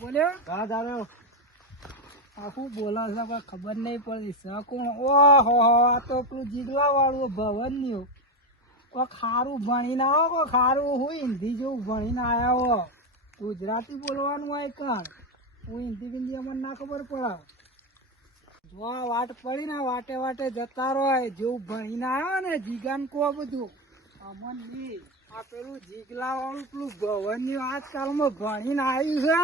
બોલ્યો? કા જા રહ્યો આ છે? કોઈ ખબર નહીં પડતી સ કોણ? ઓહો આ તો પેલું જીગલા વાળું ભવન ન્યુ. કોઈ ખારું ભણીને આવો કોઈ ખારું? હું હિન્દી જેવું ભણીને આવ્યા હો. ગુજરાતી બોલવાનું હોય કણ હું હિન્દી બિંદી અમને ના ખબર પડે જો વાટ પડી ને વાટે વાટે જતા રહો જેવું ભણીને આવ્યો ને જીગાન કો બધું. અમન આ પેલું જીગલા પેલું ભવન ન્યુ આજકાલમાં ભણીને આવ્યું છે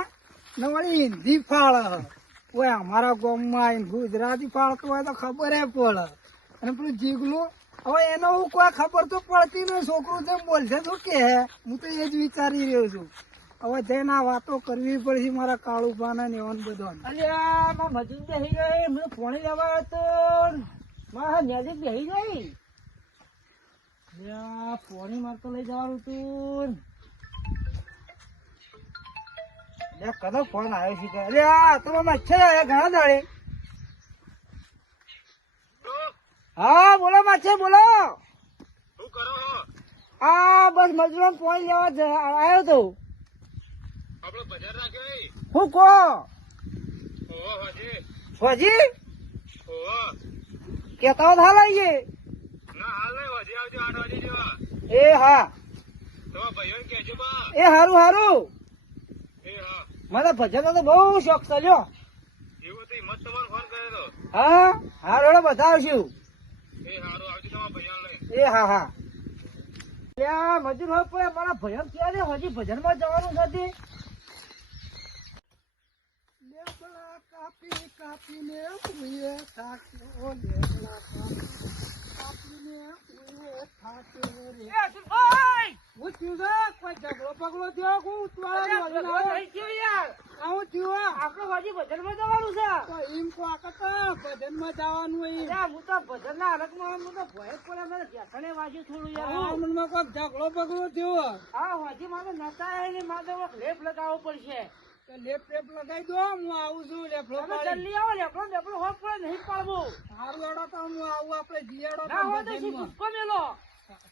ને વળી હિન્દી ફાળે. ઓય અમારા ગામમાં ગુજરાતી ફાળતું હોય તો ખબર પડે. અને પેલું જીગલું, હવે એનો હું કોઈ ખબર તો પડતી નહીં. છોકરું જેમ બોલશે તો કે હું તો એ જ વિચારી રહ્યો છું. હવે જઈને આ વાતો કરવી પડશે, મારા કાળુ પાને ને એવન બધો અલ્યા મજૂર બેસી ગઈ. મને પાણી લેવા તો મારા નજીક બેસી ગઈ. પાણી માર લઈ જવાનું તું. કદો ફોન આવ્યો છે અરે આ તો મચ્છર આવ્યા ઘણા દાડે. હા બોલો મચ્છર બોલો? આ બસ મજૂર પાણી લેવા જ આવ્યો તો? હું ઓહો, હાજી. ગયે કેતા થા લઈએ ના, હાલ નહીં, હાજી આવજો, આઠ વાગે જેવા. એ હા. એ હારું હારું. મને ભજનનો તો બહુ શોખ છે લ્યો. એવું તો હિંમત તમારો ફોન કર્યો હતો. હા હારું હેડો બતાવશું એ હારું, આવજો તમારા ભાઈઓને લઈને. એ હા હા. ત્યાં મજૂર હોય પણ મારા ભજન ક્યારે હજી ભજનમાં જવાનું નથી કાપી કાપીને ઉઈએ હું થયું કોઈ હે? જવાનું છે એમ ભજનમાં જવાનું હોય હું તો ભજનના હરકમાં હું તો ભય પડે મને વાગ્યું થોડું યાર. મનમાં કોઈક ઝઘડો પગલો થયો હે. હજી મારે નતા ને મારે લગાવવો પડશે લેપ ટેપ લગાઈ દો હું આવું છું પાડી. જલ્દી આવો લેપડો લેપડો હોત પડે નહીં પાડવું હારું હેડો તો હું આવું આપણે જીયાડો ના હોય તો. ગુસ્કો મેલો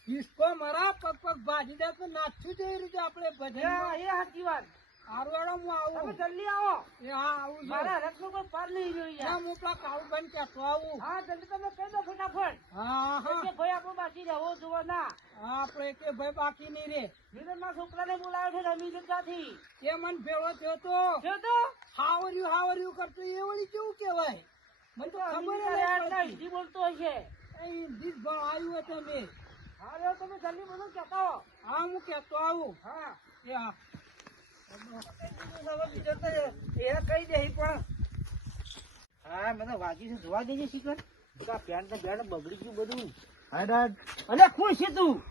હિસકો મારા પગ પગ ભાજી દે તો નાચું જઈ રીતે આપણે બધા એ સાચી વાત હારું હેડો હું તમે આવું જલ્દી આવો. એ હા આવું મારા હરકનો કોઈ પાર નહીં રહ્યો ના, હું પેલા કાળુભાઈને કહેતો આવું. હા જલ્દી તમે કહી દો ફટાફટ. હા હા. કે ભાઈ આપણો બાકી રહેવો જોવો ના. હા આપણે કે ભાઈ બાકી નહીં રે માં છોકરાને બોલાવ્યો છે રમી જગ્યાથી એ મન ભેળો થયો તો. જો તો? હાવર્યું હાવર્યું કરતો એ વળી કેવું કહેવાય? મને તો ખબર. હિન્દી બોલતો હશે હિન્દી હોય તમે હા તમે જલ્દી બોલો કહેતા હો. હા હું કહેતો આવું. હા. એ હા. હવે બીજો તો એ કહી દે પણ. હા મને વાગી છે જોવા દેજે શીખર. પેલા પેન્ટ ને બેન્ટ બગડી ગયું બધું. હા દાદ અલે કોણ છે તું?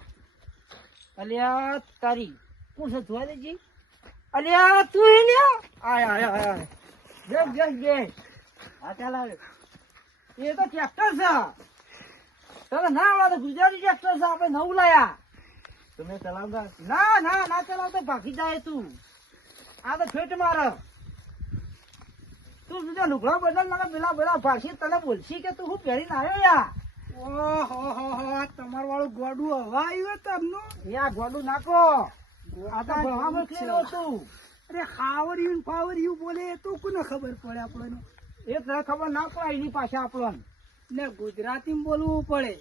અલ્યા તારી. કોણ છે જોવા દેજે. અલ્યા તું હે ને? આય આય આય આય. બેસ બેસ બેસ. હા ચાલ આવે. એ તો ટ્રેક્ટર છે. તને ના આવડે તો ગુજરાતી ટ્રેક્ટર છે આપણે નવું લાયા. તમે ચલાવતા? ના ના ના ચલાવતો ભાગી જાય તું. આ તો ફેટ મારે. તું બીજા લુગડા બદલ મને પેલા પેલા ભાષી તને બોલશી કે તું હું પહેરીને આવ્યો યા ઓહો હો હો તમાર વાળું ગોડું હવા આવ્યું તમનું? યા ગોડું નાખો. આ તો ભણવા મોકલેલો તું અરે ખાવર્યું ફાવર્યું બોલે તો કોને ખબર પડે આપણને? એ તને ખબર ના પડે એની પાસે આપણને. ને ગુજરાતીમાં બોલવું પડે.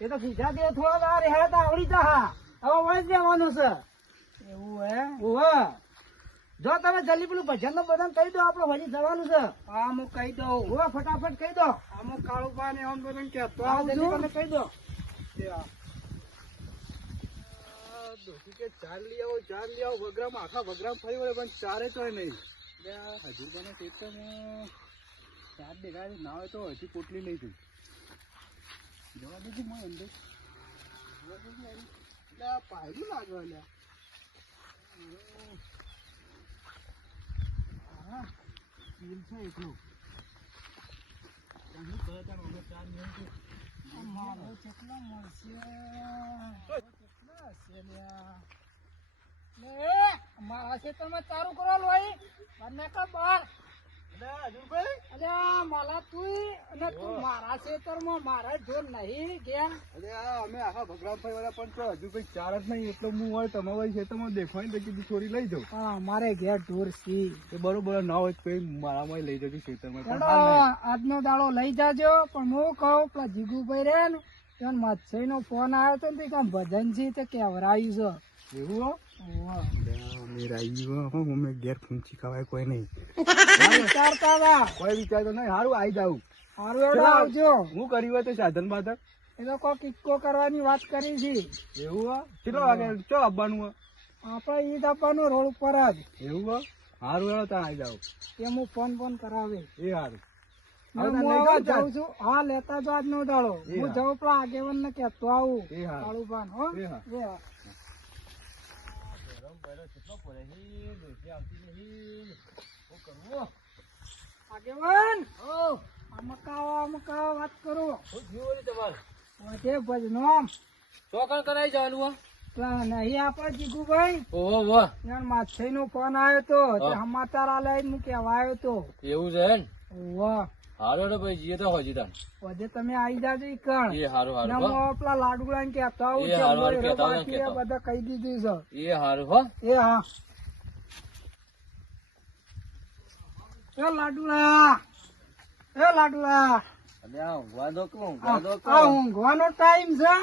એ તો ગુજરાતી થોડા હેડે આવડી જા હવે વળી જવાનું છે. એવું હે? ઓવે જો તમે જલ્દી પેલું ભજનનું બધાને કહી દો આપણે હજી જવાનું છે. હા હું કહી દઉં. હું ફટાફટ કહી દો. અમુક કાળું ને આમ બધું કહેતો હા, જલ્દી કહી દો. ડોશી કે ચાર લઈ આવો ચાર લઈ આવો વગરામ આખા વગરામ ફરી વળે પણ ચારે તોય નહીં. હજુ મને ખેતરમાં ચાર દેખાય ના હોય તો હજી પોટલી નહીં જઈ જવા દેજો મને અંદર. જવા દેજો યાર. એટલે આ પાયરું લાગે અલ્યા હા તીર છે એકલો તમે કહો તાર વગર ચાર નહીં તો મારો કેટલો મળશે? કેટલા હશે લ્યા? મારા ખેતરમાં તારું કરવા લોહી બહાર કા બહાર અલ્યા માલા તું અને તું મારા ખેતરમાં મારા જોર નહીં ગયા અરે અમે આખા ભગરામભાઈ વાળા પણ તો હજુ કઈ ચાર જ નહીં એટલો હું હોય તમારા ખેતરમાં દેખાય તો કીધું છોડી લઈ જાઉં. પણ અમારે ઘેર ઢોર સી એ બરોબર ના હોય તો કઈ મારામાં લઈ જજો ખેતરમાં આજનો દાડો લઈ જાજો પણ હું કહું પેલા જીગુભાઈ રે ને ત્યાં મત્સઈ નો ફોન આવ્યો તો ને કામ ભજન છે તે કેવરાયું છે. એવું હો? ઓહો. મેં રાઈ ગયો મમ્મી ઘેર ફૂંચી ખવાય કોઈ નહીં વિચારતા હતા કોઈ વિચારતો નહીં સારું આવી જાઉં સારું એવડો આવજો હું કર્યું હોય તો સાધન બાધન એ તો કોઈ કિક્કો કરવાની વાત કરી છે એવું હો કેટલો વાગે ચો આવવાનું હો આપણે ઈદ આપવાનું રોડ ઉપર જ એવું હો સારું ત્યાં આવી જાઉં એ હું ફોન ફોન કરાવે એ સારું ને હું લેતા જો આજનો દાડો હું હા. જાઉં પેલા ને કેતો આવું એ હા. કાળુભાન હો એ હા. એ હા. આગેવાન! આ મકાવો આ મકાવો વાત કરો. વધે ભજનો ચોકણ કરાવી જવાનું નહીં આપણે જીગુભાઈ ઓહો વાહ માછઈ નો ફોન આવ્યો તો. સમાચાર આલે હું કહેવા આવ્યો તો. એવું છે વાહ હારો રે ભાઈ જીએ તો હોજી તાન વધે તમે આવી જાજો ઈ કણ. એ હારો હારો નમો આપલા લાડુડા ને કહેતો આવું છે હારો આવો ને બાકી બધા કહી દીધું એ હારો હો. એ હા. એ લાડુડા એ લાડુડા અલ્યા ઊંઘવા દો કો ઊંઘવા દો કે આ ઊંઘવાનો ટાઈમ છે.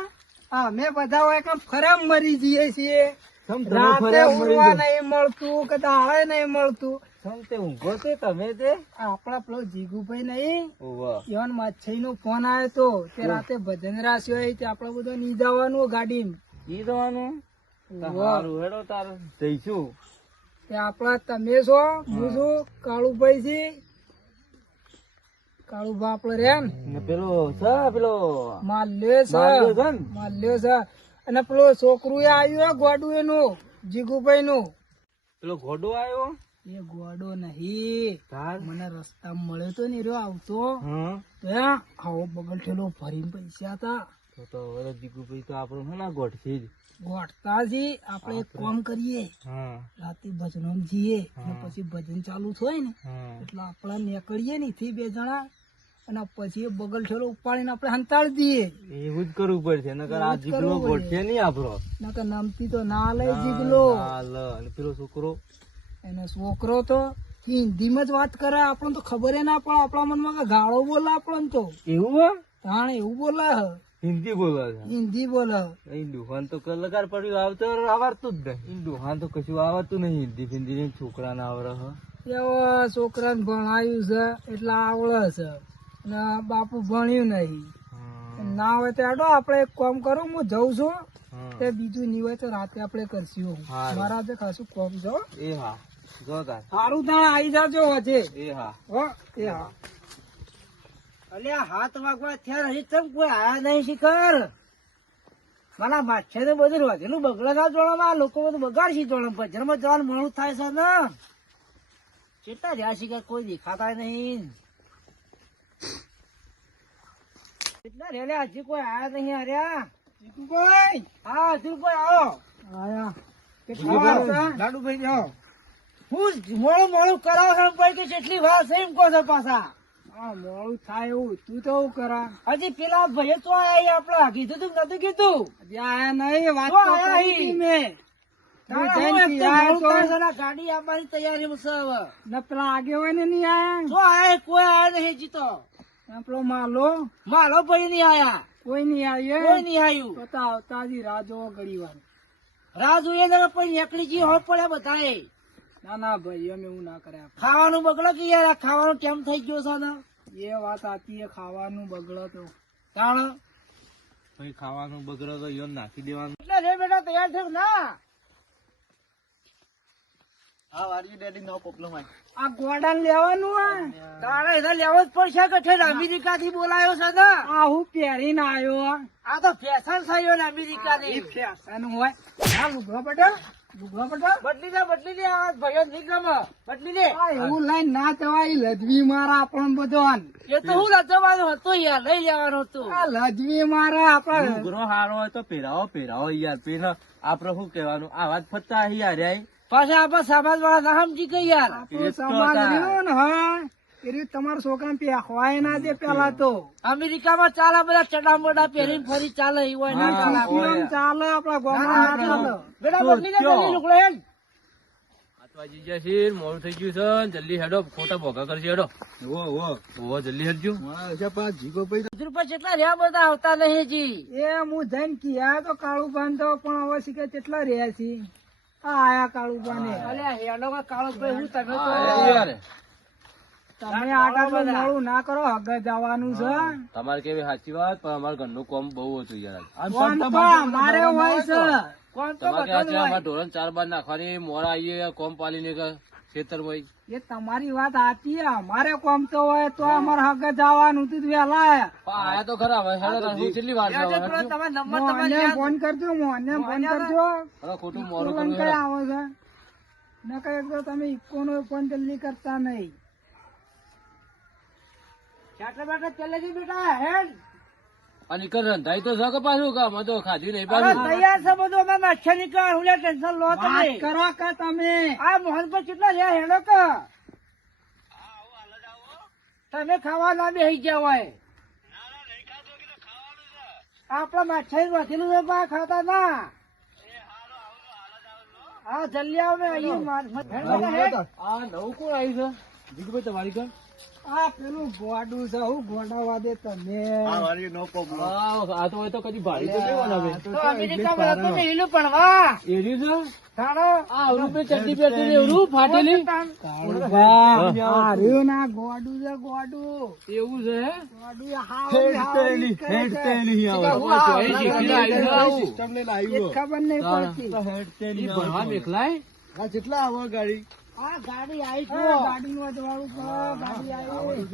હા મેં બધા હોય કામ ફરામ મરી જઈએ છીએ. રાતે ઊંઘવા નહીં મળતું કે દાળે નહીં મળતું. સમ તે ઊંઘો છે તમે તે? આપણા પેલો જીગુભાઈ નહીં? યોન માછઈ નો ફોન આવ્યો તો તે રાતે ભજન રાશિ હોય તે આપણે બધો નીજાવાનું ગાડી દવાનું હારું હેડો તાર. જઈશું. તે આપણા તમે છો હું છું કાળુભાઈ છે. કાળુભા આપડે રે ને ને પેલો છે પેલો માલ્યો છે. માલ્યો છે અને પેલો છોકરું આવ્યું ગોડું એનું જીગુભાઈ નું પેલો ઘોડો આવ્યો એ ગોડો નહીં. મને રસ્તા મળ્યો તો ને રહ્યો આવતો. તો આવો બગલ ઠેલો ભરીને પૈસા હતા. તો તો હવે દીકુભાઈ તો આપણો હું ના ગોઠશે જ. ગોઠતા છે આપણે એક કામ કરીએ. રાતે ભજનો જઈએ. પછી ભજન ચાલુ થાય ને એટલે આપણે નીકળીએ ને થી બે જણા. અને પછી એ બગલ ઠેલો ઉપાડીને આપણે હંતાડી દઈએ. એવું જ કરવું પડશે નકર આ જીગલો ગોઠશે નહીં આપણો. નકર નમતી તો ના લઈ જીગલો. પેલો છોકરો એને છોકરો તો હિન્દીમાં જ વાત કરે આપણને તો ખબર ના પડે. આપણા મનમાં ગાળો બોલે આપણને તો. એવું? એવું બોલે હિન્દી બોલે હિન્દી બોલે દુકાન તો કલાકાર પડ્યું આવતો આવડતું જ નહીં. દુકાન તો કશું આવડતું નહીં હિન્દી. હિન્દી છોકરા ના આવડે છોકરાને ભણાયું છે એટલે આવડે છે. ને બાપુ ભણ્યું નહીં. ના હોય તો હેડો આપણે એક કામ કરો હું જઉં છું. તે બીજું નહીં હોય તો રાતે આપણે કરશું. મારા જે ખાસું કોમ છે એ હા. જો તાર સારું તાણ આવી જાજો હજે એ હા. હો એ હા. અલ્યા હાથ વાગવા થયા હજી તમ કોઈ આયા નહીં શિખર? મારા માછે તો બધું વધેલું બગડા ના જોડામાં આ લોકો બધું બગાડશે જોડે ભજનમાં જવાનું મોડું થાય છે ને. કેટલા રહ્યા શિખર કોઈ દેખાતા નહીં. કેટલા રેલે હજી કોઈ આયા નહીં અર્યા જીતુભાઈ! હા હજુ કોઈ આવો. આયા. કેટલા લાડુભાઈ જાઓ. હું મોડું મોડું કરાવો કે કેટલી વાર છે એમ કહો છો પાછા. હા મોડું થાય એવું. તું તો એવું કરા. હજી પેલા ભાઈ તો આયા આપડા કીધું તું નતું કીધું? હજી આયા નહીં વાત તો તો કરી મેં. ને, ગાડી આપવાની તૈયારી છે હવે. ને પેલા આગેવાને નહીં આયા. તો આયા કોઈ આયા નહીં જીતો ને પેલો માલો. મારો ભાઈ નહીં આયા. કોઈ નહીં આવ્યો કોઈ નહીં આવ્યું આવતા હજી રાહ જોવો ઘડી વાર. રાહ જોઈએ ને પછી જી હોટ પડ્યા બધાએ. ના ના ભાઈ અમે એવું ના કરે ખાવાનું બગડો કે યાર? આ ખાવાનું કેમ થઈ ગયો છે ને એ વાત સાચી ખાવાનું બગડો તો. કારણ ભાઈ ખાવાનું બગડો તો યો નાખી દેવાનું. એટલે રે બેટા તૈયાર થયો? ના. હા વારી ડેડી નો પોપલો માં આ ગોડાને લેવાનું હે તારે એને લેવો જ પડશે કે ઠેર અમેરિકા થી બોલાયો છે ને આ હું પહેરીને આવ્યો આ તો ફેશન થયો ને અમેરિકા ની ફેશન હોય. આ લુગડો પટેલ બદલી દે બદલી દે આ ભાઈઓ નહીં બદલી દે એવું લઈને ના જવાય લજવી મારા આપણને બધો એ તો હું લજવાનું હતું યાર લઈ લેવાનું હતું. આ લજવી મારા આપણા ઘૂઘરો હારો હોય તો પહેરાવો પહેરાવો યાર પેલા આપડે શું કહેવાનું? આવાજ ફરતા યાર પાછા આપણા સમાજ વાળા ના સમજી ગઈ યાર. સમાજ રહ્યો ને હા. રહ્યું તમારા ના દે પેલા તો. અમેરિકામાં ચાલે બધા ચડા મોડા પહેરીને ફરી ચાલે એવું હોય ના ચાલે આપડા ચાલે બેટા બદલી જલ્દી. વાજી ગયા છે મોડું થઈ ગયું છે જલ્દી હેડો ખોટા ભોગા કરશે હેડો. ઓ ઓ ઓહો જલ્દી હેડજો. પાંચ જીગો રૂપિયા જેટલા રહ્યા બધા આવતા નહીં જી એ હું જઈને કિયા તો કાળું બાંધો પણ હવે શીખે કેટલા રહ્યા છે. આ આયા કાળુ બાને અલ્યા હેડો કાળુ ભાઈ હું તમે તો તમે આટા મોડું ના કરો હગે જવાનું છે. તમારે કેવી સાચી વાત પણ અમારા ઘરનું કોમ બહુ હતું યાર. મારે હોય છે. તમારે ઢોરણ ચાર બાર નાખવાની મોડા આવીએ કોમ પાલીને કે ખેતર હોય. એ તમારી વાત સાચી અમારે કોમ તો હોય તો અમારે હગે જવાનું હતું વેલા આયા તો ખરા કેટલી વાર. ફોન કરજો મોને ફોન કરજો. ખોટું મોડું કઈ. આવો છે? ન કઈ તમે ઈકોનો ફોન જલ્દી કરતા નહીં. ચાટલા બાટલા ચાલે છે બેટા હેડ અને ઈકર રંધાઈ તો છે પાછું કે અમે તો નહીં પાછું. તૈયાર છે બધું અમે માછા નીકળ હું ટેન્શન લો તમે. કરો કે તમે? આ મોહન પર કેટલા રહ્યા હેડો કે. તમે ખાવા ના બેસી ગયા હોય. આપડા માછા વધેલું છે બા ખાતા ના. હા જલ્દી આવો. આ નવું કોણ આવ્યું છે? જીગભાઈ તમારી ઘર? આ પેલું ગોડું છે હું ગોડાવા દે તમે આ આ તો હોય તો કદી ભાડી તો નહીં બનાવે. અમેરિકામાં હતું ને એનું પણ વાહ એરી છે? તારો. આ અવરું પે ચડ્ડી પહેરતી ને એવરું ફાટેલી. આ રહ્યું ના ગોડું છે ગોડું. એવું છે હે? ગોડું હાવ હાવ કરે છે. એ ખબર નહીં પડતી. કેટલા આવો ગાડી. આ ગાડી આવી છે ગાડીનું અજવાળું કરો, ગાડી આવી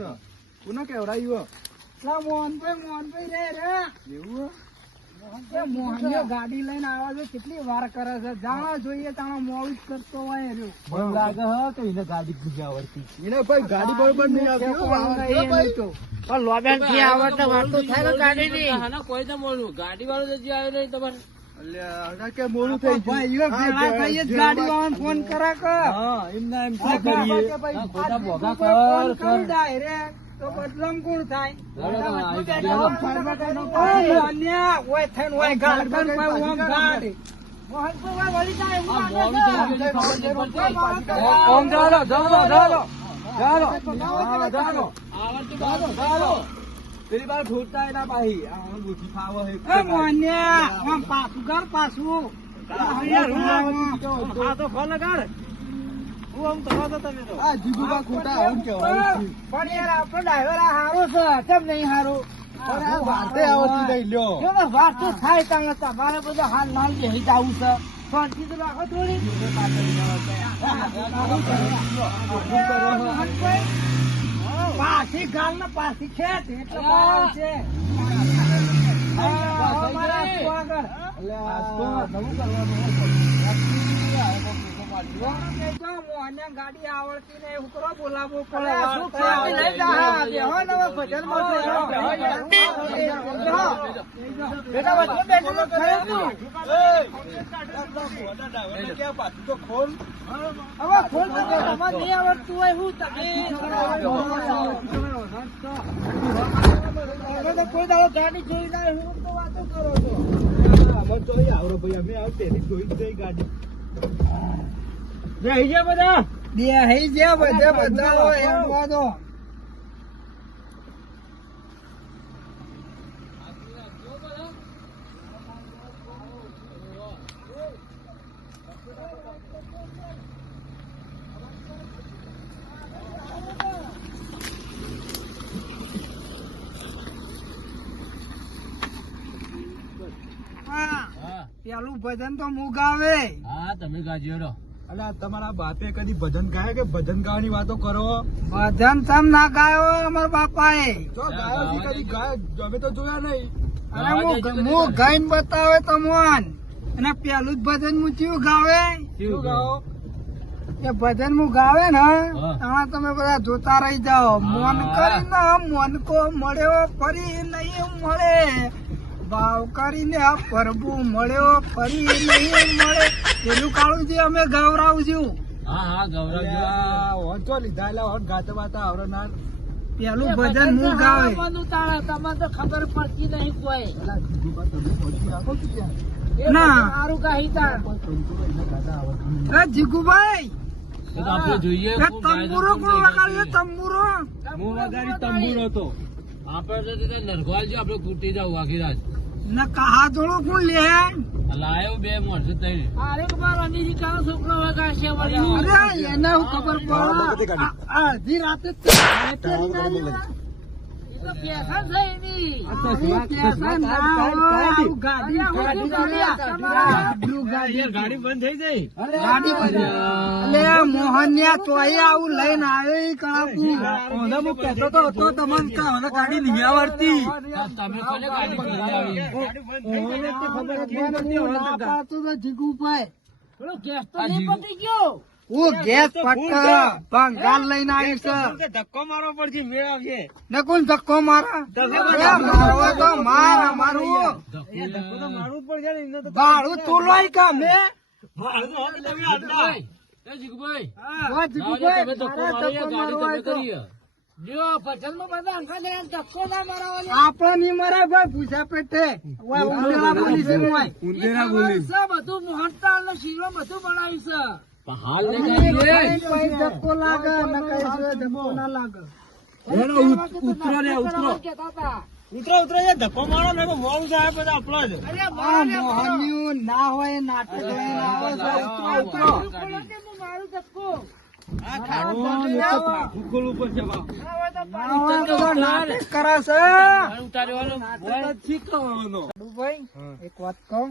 કોને કેવડાવ્યું લા મોહનભાઈ મોહનભાઈ રે રે. એવું એ ગાડી લઈને આવે છે કેટલી વાર કરે છે. જાણો જોઈએ તાણો મોડું કરતો હોય રહ્યો. મને લાગે હે કે એને ગાડી પૂજા આવડતી. એને ભાઈ ગાડી બરોબર નહીં આવતી તો. પણ લોબેનથી આવડતો વાતો થાય ગાડી ની કોઈ તો મળ્યું ગાડી વાળો તો આવ્યો નહીં તમારે ઓમ ચાલો, ચાલો, ચાલો. ચાલો. ચાલો. પેલી બાર ઠોકતા એના પાહી. આ હવે બુદ્ધિ હે. એ મોહન્યા, ઓમ પાછું. કર, પાછું. ફોન લગાડ. હું આમ તો આ જીગુબા ખોટા આવું કહેવાય છે. પણ યાર આપણો ડ્રાઈવર આ હારો છે. નહીં હારો? પણ આ વાતે આવતી નહીં, લ્યો. જો ને વાત તો થાય તાણે તમારે બધા હાલ બેસી જવું છે. શાંતિ તો રાખો થોડી. પાછી ગાલ ને પાછી ખેંચ એટલે બરાબર છે ગાડી આવડતી ને એવું કરો બોલાવવું પડે. ભજન અહીં ભાઈ અમે આવ તેની જોઈ જ ગઈ ગાડી બેહી જા બધા બે હઈ જ્યા બધા બધા એમ વાંધો. હા, હા પેલું ભજન તો હું ગાવે. હા તમે ગાજો હેડો અલ્યા તમારા બાપે કદી ભજન ગાય કે ભજન ગાવાની વાતો કરો? ભજન તમ ના ગાયો અમારા બાપાએ. જો ગાયો થી કદી ગાય અમે તો જોયા નહીં. અરે હું હું ગાઈને બતાવે તમોન. અને પેલું જ ભજન હું ચિયું ગાવે. શું ગાઓ કે ભજન હું ગાવે ને હા. તમે બધા જોતા રહી જાઓ. મોન કરીને મન કો મળ્યો ફરી નહીં મળે. ભાવ કરીને પ્રભુ મળ્યો ફરી નહીં મળે. પેલું કાળું જે અમે ગવરાવું છું હા હા ગૌરવ આ લીધા એટલે હોન ગાતા બાતા આવડે ના પેલું ભજન હું ગાવે તમને તો ખબર પડતી નહીં કોઈ. ના. સારું ગાતા જીગુભાઈ! તંબુરો કોણ. વગાડ્યો? તંબુરો? હું વગાડી તંબુરો તો. આપણે નરગવાલ જો આપણે કૂટી જાવ આખી રાત ને કહા જોડો કોણ લે લાયો બે માણસો તઈ અરે બાર અમીજી કાનો છોકરો વગાડશે વળી. અરે એને હું ખબર પડે. અડધી રાતે ગાડી બંધ થઈ જાય ગાડી બધી અલે આવું લઈને આવ્યો ઈ હું કહેતો તો હતો તમને ગાડી નહીં આવડતી ખબર ના ના ગેસ તો નહીં પતી ગયો હું ગેસ પટકા ભંગાર લઈને આવ્યું ધક્કો મારવો પડશે મેળ આવશે. ધક્કો મારા? મારવો તો માર અમારું. ધક્કો તો મારવું પડશે. ભાડું તું લઈ કા મે? જીગુભાઈ. એ જીગુભાઈ. ઓ જીગુભાઈ, તમે ધક્કો મારે મારો તમે હોય તો. કરી જો ભજનમાં બધા અંકા લઈને ધક્કો ના મરાવો આપણો નહીં મરે ભાઈ ભૂસા પેટે. ઓય બોલી છે ઓય. ઊંધેરા બોલી બધું મોહનતા શીરો બધું બનાવ્યું છે. હાલ ધક્કો લાગે ને કઈ ધક્કો ના લાગે. ઉતરો ને ઉતરો. ઉતરો ધક્કો મારો ને તો મોડું થાય બધા આપણો જ મોહન્યું ના હોય નાટક. ઉતરો, ઉતરો. મારું ધક્કો? ખોલવું પડશે બાપ ના હોય તો ના હોય તો નાટક કરે છે ઉતારવાનો ભાઈ એક વાત કહું.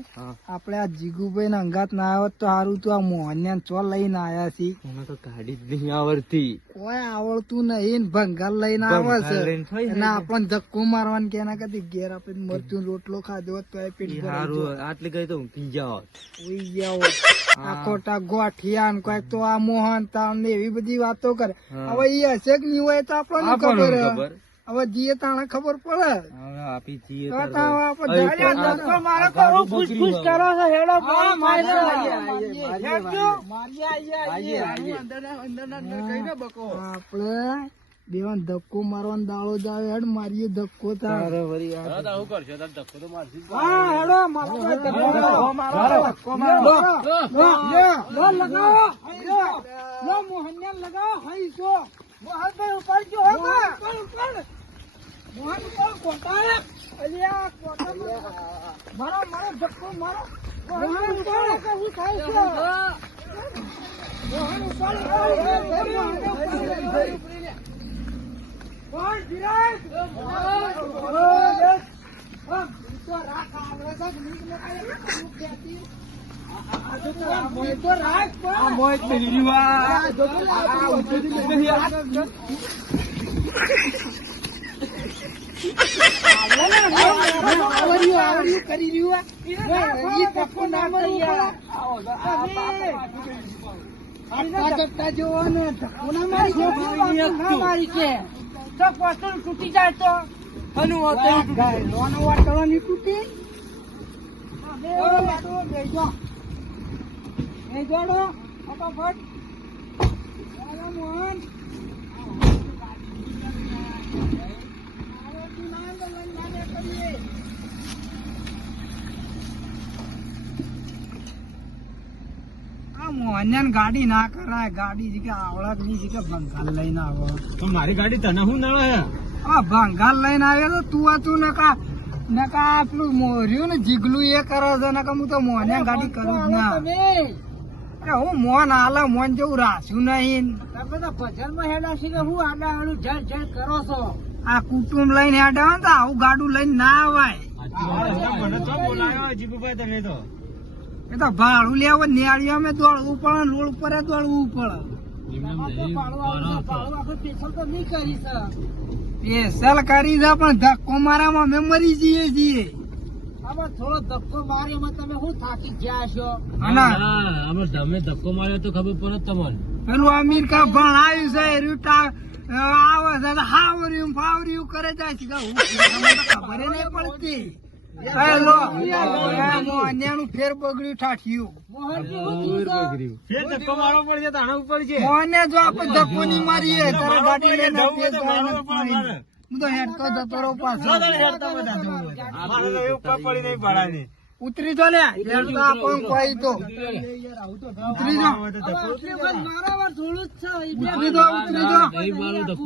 આપડે આ જીગુભાઈ ના અંગાત ના આવત તો સારું તું આ મોહન્યા ચો લઈને આયા છી. તો ગાડી જ નહીં આવડતી. કોઈ આવડતું નહીં ભંગાર લઈને આવે છે. અને આપણને ધક્કો મારવાનું કે એના કરતી ઘેર આપણે મરચું રોટલો ખાધો હોત તો પેટ આટલી ગઈ તો હું પી જાવ ગયા આ ખોટા ગોઠિયા ને કોઈ તો આ મોહન તમને ને એવી બધી વાતો કરે. હવે એ હશે કે નહીં હોય તો આપણને ખબર હવે જીએ તાણે ખબર પડે. આપી જીએ. મારો કરું ફૂસ ફૂસ કરો છો હેડો હા, મારીએ, મારી મારીએ, મારીએ, મારીએ. મારીએ આપણે બેવાન ધક્કો મારવાનો દાળો જ આવે હેડ મારીએ ધક્કો તારે. વરી આ તો હું કરશો તાર ધક્કો તો મારશે હા હેડો મારો ધક્કો મારો ધક્કો મારો લો, લો, લો, લગાવો લો, લો મોહનને લગાવો હઈ છો મોહનભાઈ ઉપાડજો હો ઉપર મોહન ઉપર કોટા અલ્યા કોટા મારો મારો ધક્કો મારો. મોહન ઉપર કે હું થાય છે? મોહન એ, મોહન ઉપાડો. કરી રહ્યું આ. ઈ ધક્કો ના મારવું પડે. આ ચપટા જેવો ને ધક્કો ના મારી છે. તો પોતું તૂટી જાય તો ગાયલોનો વાટલો ની તૂટી. બે વાટલો બેસો. બેસોડો, ફટાફટ. મોહન. લઈને કરીએ. આ ગાડી ના કરાય ગાડી જે કે આવડતની જે કે બંગાળ લઈને આવો. તો મારી ગાડી તને શું નડે? હે આ ભંગાર લઈને આવ્યો તો તું હતું નકા નકા આપણું મોર્યું ને જીગલું એ કરે છે નકા હું તો મોને ગાડી કરું જ ના. હું મોન આલે મોન જેવું રાખ્યું નહીં. તમે તો ભજનમાં હેડા છે કે હું આડા આડું જળ જળ કરો છો? આ કુટુંબ લઈને હેડા ને તો આવું ગાડું લઈને ના આવાય. મને તો બોલાયો જીગુભાઈ તમે તો. એ તો ભાડું લેવું નેળીઓ અમે દોડવું પડે રોડ ઉપર દોડવું પડે. નહીં કરી છે એ સેલ કરી પણ ધક્કો મારામાં અમે મરી જઈએ છીએ. આમાં થોડો ધક્કો મારી તમે શું થાકી ગયા છો? તમે ધક્કો માર્યો તો ખબર પડે જ તમને. પેલું અમીર કા ભણાયું છે રૂટા આવે છે હાવર્યું ફાવર્યું કરે જાય છે કે હું મને તો ખબર નહીં પડતી. હેલો. ફેર બગડ્યું ઠાઠિયું મોહને જો આપણે ધક્કો નહીં મારીએ તારે ગાડી લઈને આપીએ તો એને પાણી. હું તો હેડતો જતો રહું પાછો ઉતરી જો લે. હેડ તો આપણને કોઈ તો. ઉતરી ઉતરી જો ઉતરી જો.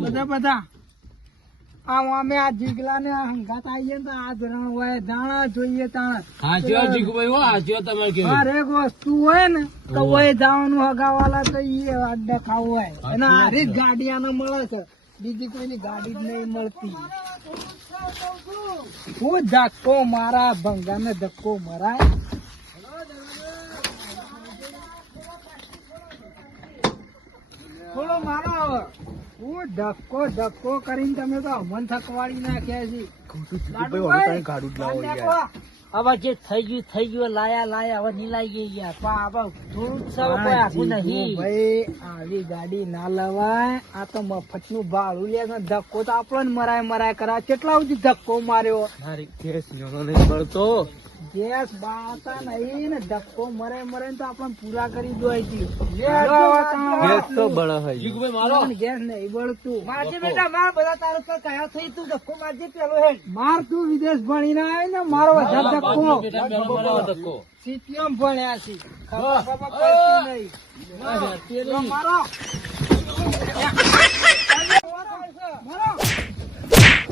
બધા બધા. આમ અમે આ જીગલા ને હંગાત આવીએ તો આ ધરણ હોય દાણા જોઈએ તાણા. હાચ્યો જીગુભાઈ હો હાચ્યો તમારે કેવું? હર વસ્તુ હોય ને તો હોય જવાનું હગાવાલા તો ઈ અડ્ડા ખાવું હોય. અને હારી જ ગાડી આને મળે છે. બીજી કોઈની ગાડી જ નહીં મળતી. હું ધક્કો મારા ભંગા ને ધક્કો મરાય. થોડો મારો હું ધક્કો ધક્કો કરીને તમે તો અમન થકવાડી નાખ્યા છે. હવે જે થઈ ગયું થઈ ગયું લાયા લાયા હવે નહીં લાગી ગયા પણ હવે થોડું જ કોઈ આખું નહીં. ભાઈ. આવી ગાડી ના લવાય. આ તો મફતનું ભાડું લે છે. ધક્કો તો આપડો જ મરાય મરાય કરા કેટલા સુધી ધક્કો માર્યો? મારી કેસ નહીં મળતો. ગેસ બાતા નહીં ને ધક્કો મરે મરે ને તો આપણને પૂરા કરી દો અહીંથી. ગેસ તો બળા હોય જીગુભાઈ મારો. ગેસ નહીં બળતું. મારજે બેટા માર બધા તારું પર કયા થઈ તું? ધક્કો મારજે પેલો હે માર તું વિદેશ ભણીને આવે ને મારો વધારે ધક્કો. સીટીએમ ભણ્યા છે ખબર ખબર નહીં. મારો. મારો.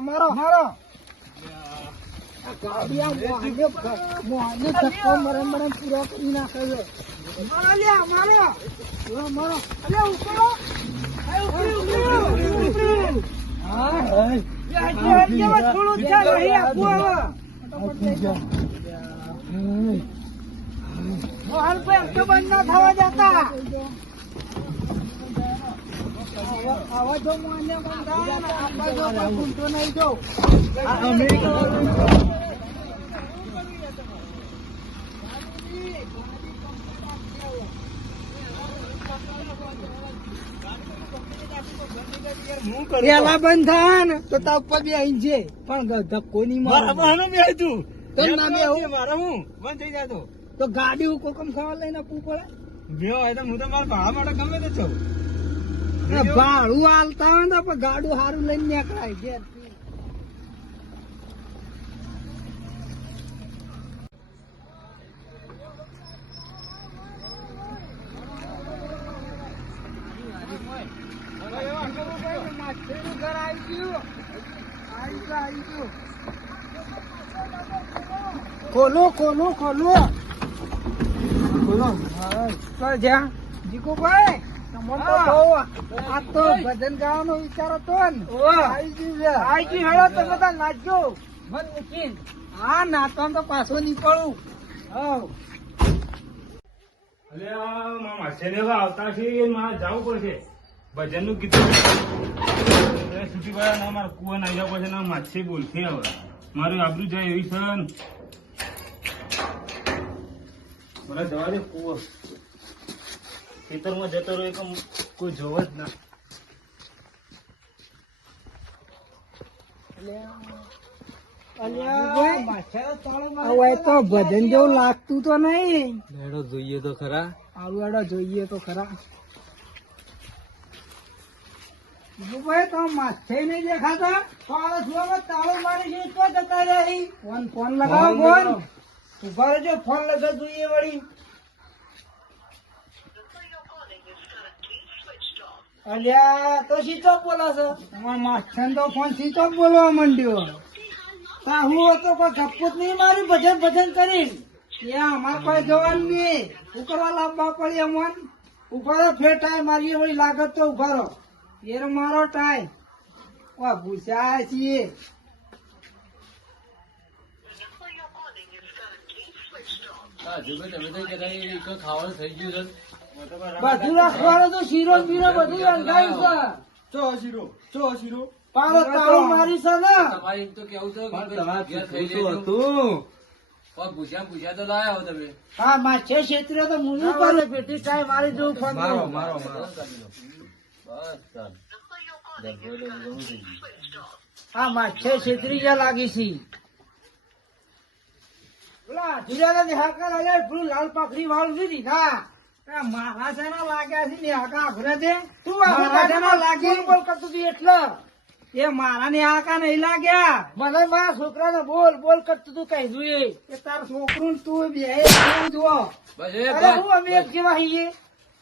મારો, મારો. મોહાને- ભાઈ અડધો ના થવા જતા જો મોહાને બંધાવે ને, આપણા જો. કોઈ ઊંધો નહીં જો. પેલા બંધ થાય ને તો તા. ઉપર બે અહીં છે પણ ધક્કો નહીં મારે તો ના બે હું તો. ગાડી હું કોકમ ખાવા લઈને આપવું પડે? તો ભાડું હાલતા હોય ને પણ ગાડું સારું લઈને નીકળાય ગયું. ખોલો ખોલો ખોલો ખોલો જ્યાં. બહુ આ તો ભજન ગાવાનો વિચાર હતો ને. આવી ગયું છે. આઈ હેડો તો બધા નાચજો. મન મૂકીને. હા નાચવા તો પાછો નીકળું. હઉ. અલે આ મારા માસ્ટર આવતા છે મારે જવું પડશે? ભજનનું કીધું છૂટી વાળા ના મારા કુવા ના જવા પડશે ના માછે બોલશે હવે. મારું આબરું જાય એવી સન મને જવા દે કુવો. ખેતરમાં જતો રહ્યો કે કોઈ જોવે જ ના. હવે તો ભજન જેવું લાગતું તો નહીં જોઈએ તો ખરા. આવું એડો જોઈએ તો ખરા. તો માથે નહીં દેખાતા. જોવો તાળો મારી છે તો જતા રહી. ફોન ફોન લગાવો. ફોન ઊભા રહેજો ફોન લગા જોઈએ વળી. અલ્યા તો સીધો બોલો છો? તમારા માથે તો ફોન સીધો બોલવા માંડ્યો? તા હું હતો કોઈ ગપ્પુત નહીં મારી ભજન ભજન કરીને ત્યાં અમારે પાસે જવાનું નહીં. શું કરવા લાવવા પડી અમન. ઊભા ફેર ટાઈમ મારીએ વળી લાગત તો ઊભા રહો મારો ટાઈમ વા ભૂસ્યા છીએ. હા, તમે તો ખાવાનું થઈ ગયું છે. બધું રાખવાનું તો શીરો ને બીરો બધું રંગાયું છે. ચો શીરો? ચો શીરો? પાલો તારો મારી છે ને. તમારે તો કેવું છે ઘેર ખાઈ લેજો. તો લાયા તમે. હા માછે ક્ષેત્રે તો મુનું પર પેટી ચાય મારી દઉં ફોન મારો મારો મારો. બસ હા માછે ક્ષેત્રી જ્યાં લાગી છે. પેલા લાગે લાલ પાકડી વાળું છે દીધા આ મારા છે ને લાગ્યા છે નિહાકા ઘરે દે તું મારા છે ને લાગે બોલ કરતું હતી એટલે. એ મારા નહીં લાગ્યા. મને મારા છોકરાને બોલ બોલ કરતું તું કહી દઉં એ તાર છોકરું તું બે જુઓ. અરે હું અમે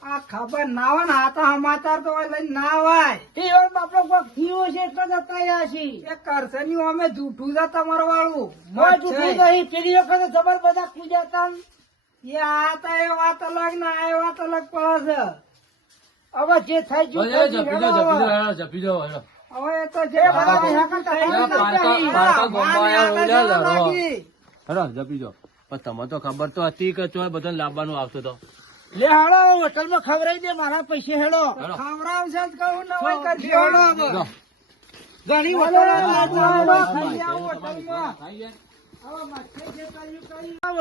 આ ખબર ના હોય ને હાથા સમાચાર તો લઈને ના હોય. એ હવે બાપડો કોક થયો છે એટલે જતા રહ્યા છીએ એ કરશે ની અમે જૂઠું છે તમારું વાળું. જૂઠું નહીં પેલી વખત જબર બધા કુજાતા. એ આ તા એ વાત અલગ ને આ વાત અલગ પડે છે હવે જે થઈ ગયું જપી દો, હવે. એ તો જે જપી દો. પણ તમે તો ખબર તો હતી કે તો બધાને લાવવાનું આવતું તો લે હાલો હોટલમાં ખવડાવી દે મારા પૈસે હેડો. ખવડાવશે કહું કરજો. ઘણી હોટલો હોટલમાં.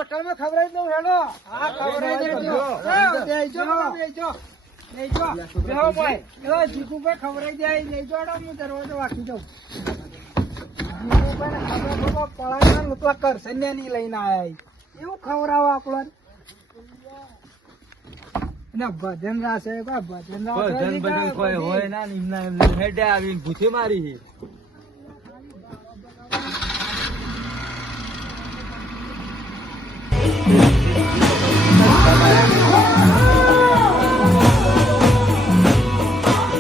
ખાઈ માં ખવડાવી દઉં હેડો હા ખવડાવી દેજો ભાઈ એવો જીતુભાઈ ખવડાવી દે હું દરવાજો વાંકી દઉં આપણને ભજન રાસે ભજન ભજન ભૂખે મારી